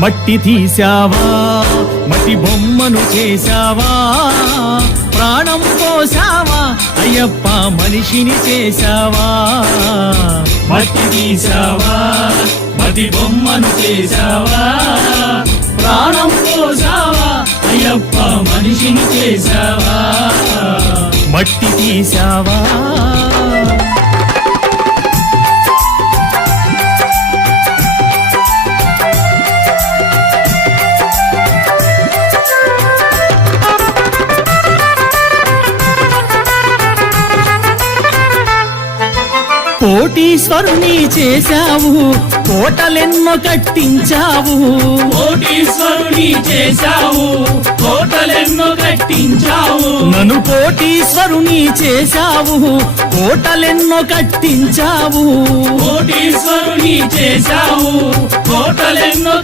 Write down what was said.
మట్టి తీసావా మట్టి బొమ్మను చేశావా ప్రాణం పోసావా అయ్యప్ప మనిషిని చేశావా మట్టి తీసావా మట్టి బొమ్మను చేశావా ప్రాణం పోసావా అయ్యప్ప మనిషిని చేశావా మట్టి తీసావా కోటీశ్వరుని చేశావు కోటలెన్నో కట్టించావు కోటీశ్వరుని చేశావు కోటలెన్నో కట్టించావు నన్ను కోటీశ్వరుని చేశావు కోటలెన్నో కట్టించావు కోటీశ్వరుని చేశావు కోటలెన్నో